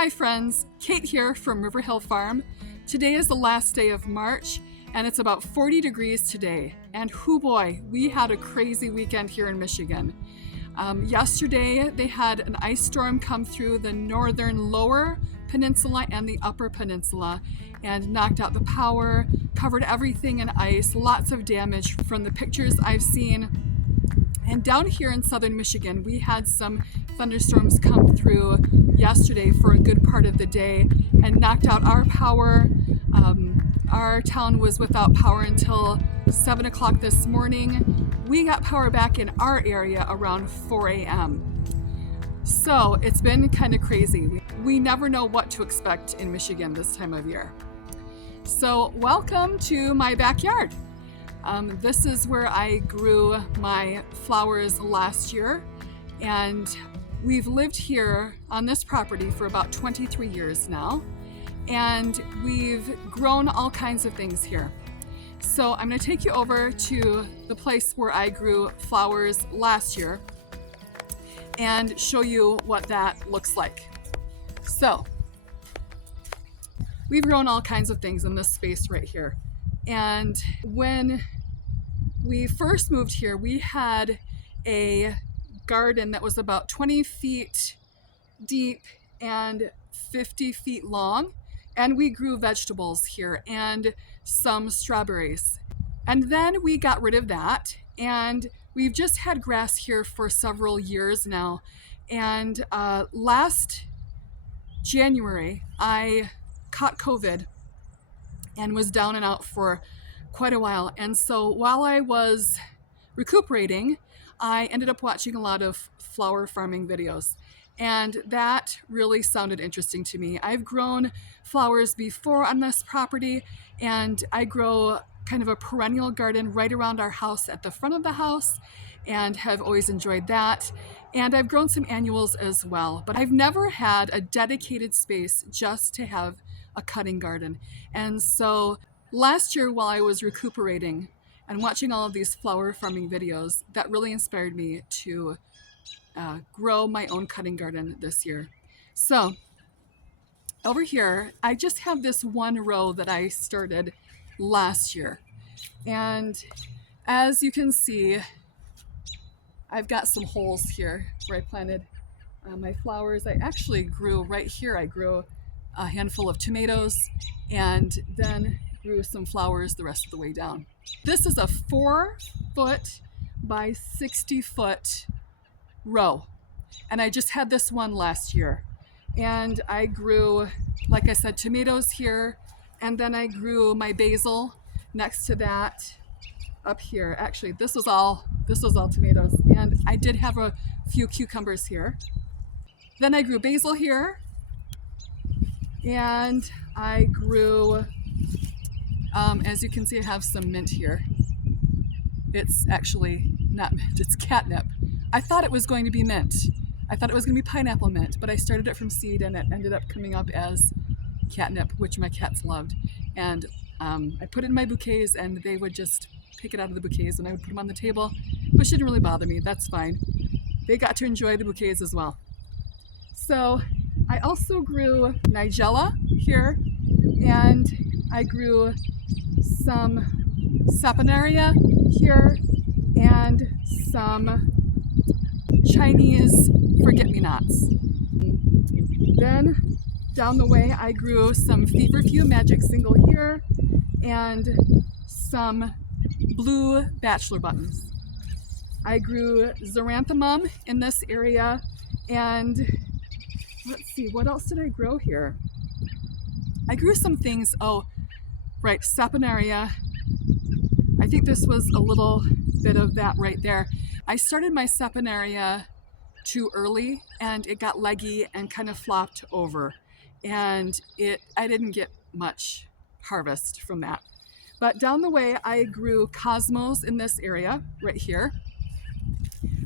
Hi friends, Kate here from River Hill Farm. Today is the last day of March and it's about 40 degrees today. And hoo boy, we had a crazy weekend here in Michigan. Yesterday they had an ice storm come through the northern lower peninsula and the upper peninsula and knocked out the power, covered everything in ice, lots of damage from the pictures I've seen. And down here in southern Michigan, we had some thunderstorms come through yesterday for a good part of the day and knocked out our power. Our town was without power until 7 o'clock this morning. We got power back in our area around 4 a.m. So it's been kind of crazy. We never know what to expect in Michigan this time of year. So welcome to my backyard. This is where I grew my flowers last year, and we've lived here on this property for about 23 years now, and we've grown all kinds of things here. So I'm going to take you over to the place where I grew flowers last year and show you what that looks like. So we've grown all kinds of things in this space right here. And when we first moved here, we had a garden that was about 20 feet deep and 50 feet long. And we grew vegetables here and some strawberries. And then we got rid of that. And we've just had grass here for several years now. And last January, I caught COVID and was down and out for quite a while. And so while I was recuperating, I ended up watching a lot of flower farming videos. And that really sounded interesting to me. I've grown flowers before on this property, and I grow kind of a perennial garden right around our house at the front of the house and have always enjoyed that. And I've grown some annuals as well, but I've never had a dedicated space just to have a cutting garden. And so last year, while I was recuperating and watching all of these flower farming videos, that really inspired me to grow my own cutting garden this year. So over here, I just have this one row that I started last year. And as you can see, I've got some holes here where I planted my flowers. I actually grew right here. I grew a handful of tomatoes and then grew some flowers the rest of the way down. This is a 4-foot by 60-foot row, and I just had this one last year. And I grew, like I said, tomatoes here, and then I grew my basil next to that up here. Actually, this was all tomatoes, and I did have a few cucumbers here. Then I grew basil here, and I grew, as you can see, I have some mint here. It's actually not mint, it's catnip. I thought it was going to be mint. I thought it was going to be pineapple mint, but I started it from seed and it ended up coming up as catnip, which my cats loved. And I put it in my bouquets and they would just pick it out of the bouquets and I would put them on the table, which didn't really bother me. That's fine. They got to enjoy the bouquets as well. So I also grew nigella here, and I grew some saponaria here and some Chinese forget-me-nots. Then down the way I grew some feverfew magic single here and some blue bachelor buttons. I grew xeranthemum in this area, and let's see, what else did I grow here? I grew some things, oh, right, saponaria. I think this was a little bit of that right there. I started my saponaria too early and it got leggy and kind of flopped over. And I didn't get much harvest from that. But down the way, I grew cosmos in this area right here.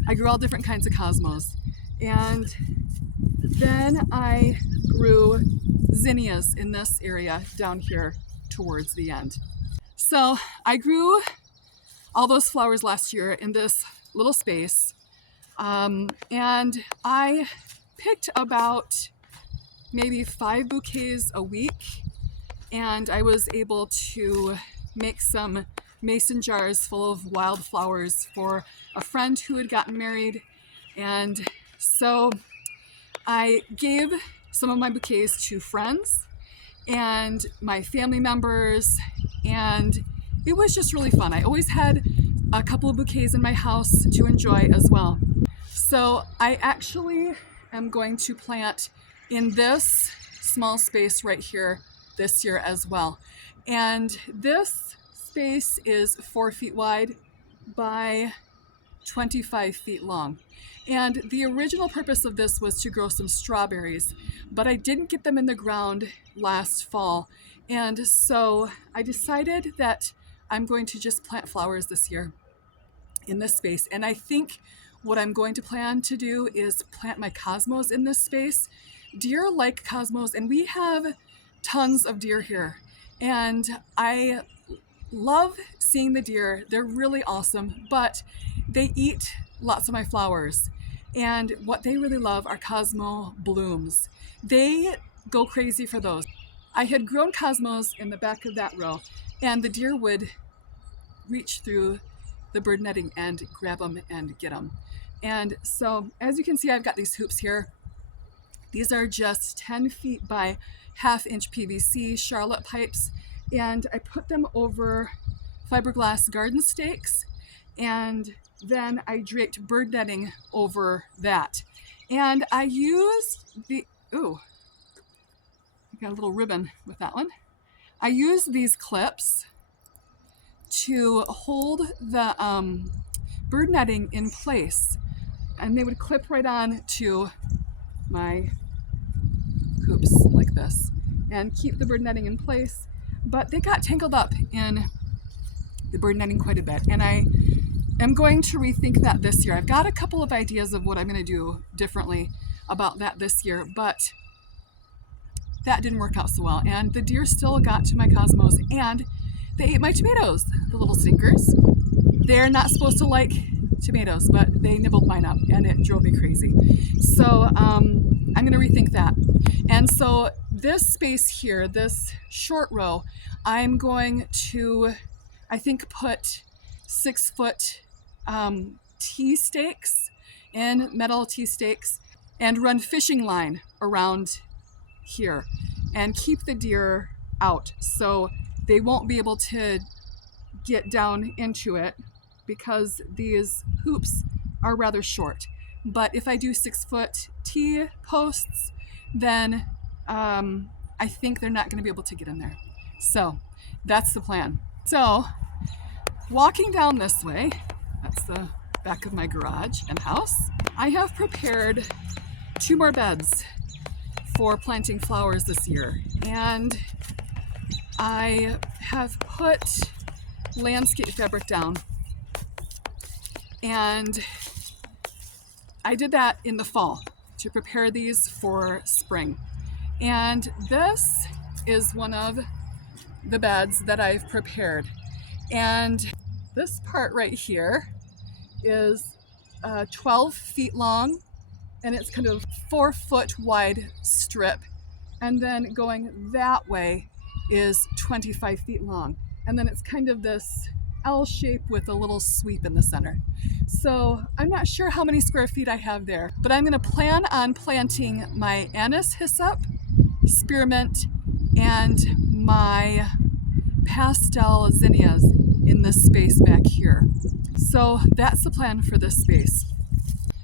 I grew all different kinds of cosmos. And then I grew zinnias in this area down here towards the end. So I grew all those flowers last year in this little space. And I picked about maybe 5 bouquets a week, and I was able to make some mason jars full of wildflowers for a friend who had gotten married. And so I gave some of my bouquets to friends and my family members, and it was just really fun. I always had a couple of bouquets in my house to enjoy as well. So I actually am going to plant in this small space right here this year as well. And this space is 4 feet wide by 25 feet long. And the original purpose of this was to grow some strawberries, but I didn't get them in the ground last fall. And so I decided that I'm going to just plant flowers this year in this space. And I think what I'm going to plan to do is plant my cosmos in this space. Deer like cosmos, and we have tons of deer here. And I love seeing the deer. They're really awesome, but they eat lots of my flowers. And what they really love are cosmo blooms. They go crazy for those. I had grown cosmos in the back of that row, and the deer would reach through the bird netting and grab them and get them. And so as you can see, I've got these hoops here. These are just 10 feet by ½ inch PVC Charlotte pipes, and I put them over fiberglass garden stakes, and then I draped bird netting over that. And I used the, ooh, I got a little ribbon with that one. I used these clips to hold the bird netting in place, and they would clip right on to my hoops like this and keep the bird netting in place. But they got tangled up in the bird netting quite a bit, and I am going to rethink that this year. I've got a couple of ideas of what I'm going to do differently about that this year, but that didn't work out so well. And the deer still got to my cosmos, and they ate my tomatoes, the little stinkers. They're not supposed to like tomatoes, but they nibbled mine up, and it drove me crazy. So I'm going to rethink that. And so this space here, this short row, I'm going to, I think, put 6-foot T stakes in, metal T stakes, and run fishing line around here and keep the deer out so they won't be able to get down into it because these hoops are rather short. But if I do 6-foot T posts, then I think they're not going to be able to get in there. So that's the plan. So walking down this way, that's the back of my garage and house, I have prepared 2 more beds for planting flowers this year. And I have put landscape fabric down, and I did that in the fall to prepare these for spring. And this is one of the beds that I've prepared. And this part right here is 12 feet long, and it's kind of 4-foot wide strip. And then going that way is 25 feet long. And then it's kind of this L shape with a little sweep in the center. So I'm not sure how many square feet I have there, but I'm gonna plan on planting my anise hyssop, spearmint, and my pastel zinnias in this space back here. So that's the plan for this space.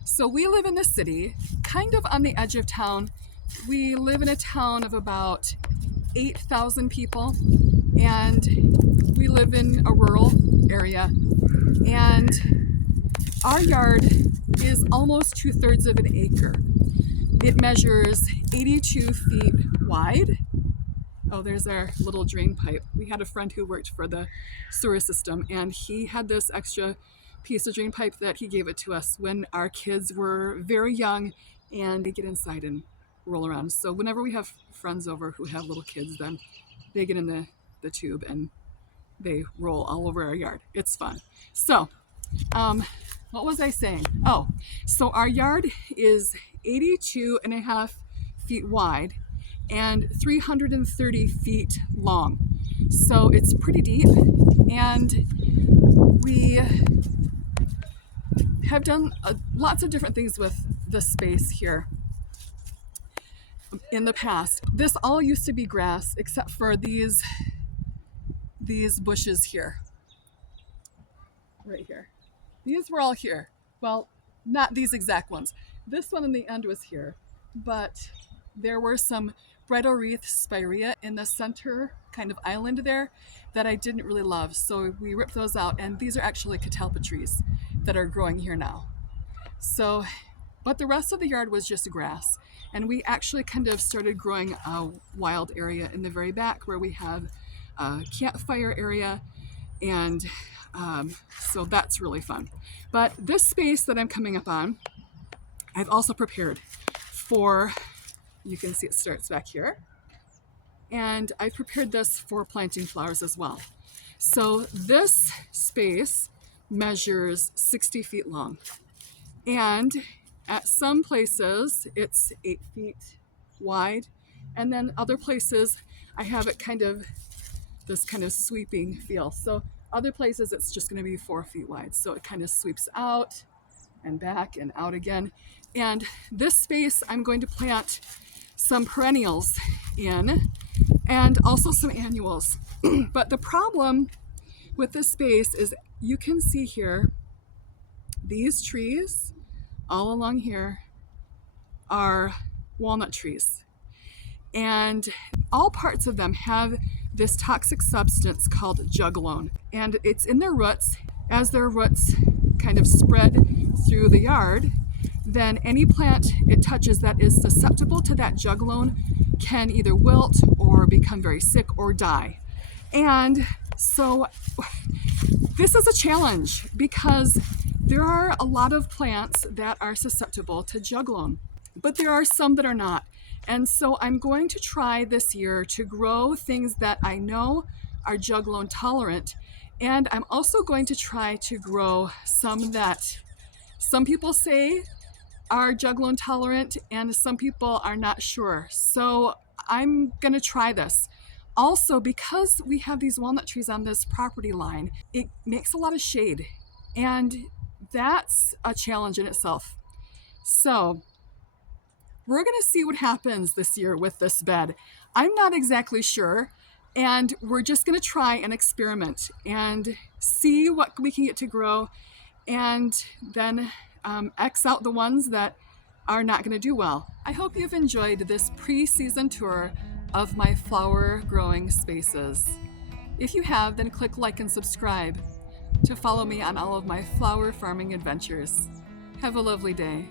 So we live in the city, kind of on the edge of town. We live in a town of about 8,000 people, and we live in a rural area, and our yard is almost 2/3 of an acre. It measures 82 feet wide. Oh, there's our little drain pipe. We had a friend who worked for the sewer system, and he had this extra piece of drain pipe that he gave it to us when our kids were very young and they get inside and roll around. So whenever we have friends over who have little kids, then they get in the tube and they roll all over our yard. It's fun. So what was I saying? Oh, so our yard is 82.5 feet wide, and 330 feet long. So it's pretty deep, and we have done lots of different things with the space here in the past. This all used to be grass except for these bushes here, right here. These were all here. Well, not these exact ones. This one in the end was here, but there were some bredowreath spirea in the center kind of island there that I didn't really love. So we ripped those out, and these are actually catalpa trees that are growing here now. So, but the rest of the yard was just grass. And we actually kind of started growing a wild area in the very back where we have a campfire area, and so that's really fun. But this space that I'm coming up on, I've also prepared for, you can see it starts back here, and I prepared this for planting flowers as well. So this space measures 60 feet long, and at some places it's 8 feet wide, and then other places I have it kind of this kind of sweeping feel. So other places it's just going to be 4 feet wide, so it kind of sweeps out and back and out again. And this space I'm going to plant some perennials in, and also some annuals. But the problem with this space is, you can see here, these trees all along here are walnut trees, and all parts of them have this toxic substance called juglone, and it's in their roots. As their roots kind of spread through the yard, then any plant it touches that is susceptible to that juglone can either wilt or become very sick or die. And so this is a challenge because there are a lot of plants that are susceptible to juglone, but there are some that are not. And so I'm going to try this year to grow things that I know are juglone tolerant. And I'm also going to try to grow some that some people say are juglone tolerant and some people are not sure. So I'm going to try this. Also, because we have these walnut trees on this property line, it makes a lot of shade, and that's a challenge in itself. So we're going to see what happens this year with this bed. I'm not exactly sure, and we're just going to try and experiment and see what we can get to grow, and then X out the ones that are not going to do well. I hope you've enjoyed this pre-season tour of my flower growing spaces. If you have, then click like and subscribe to follow me on all of my flower farming adventures. Have a lovely day.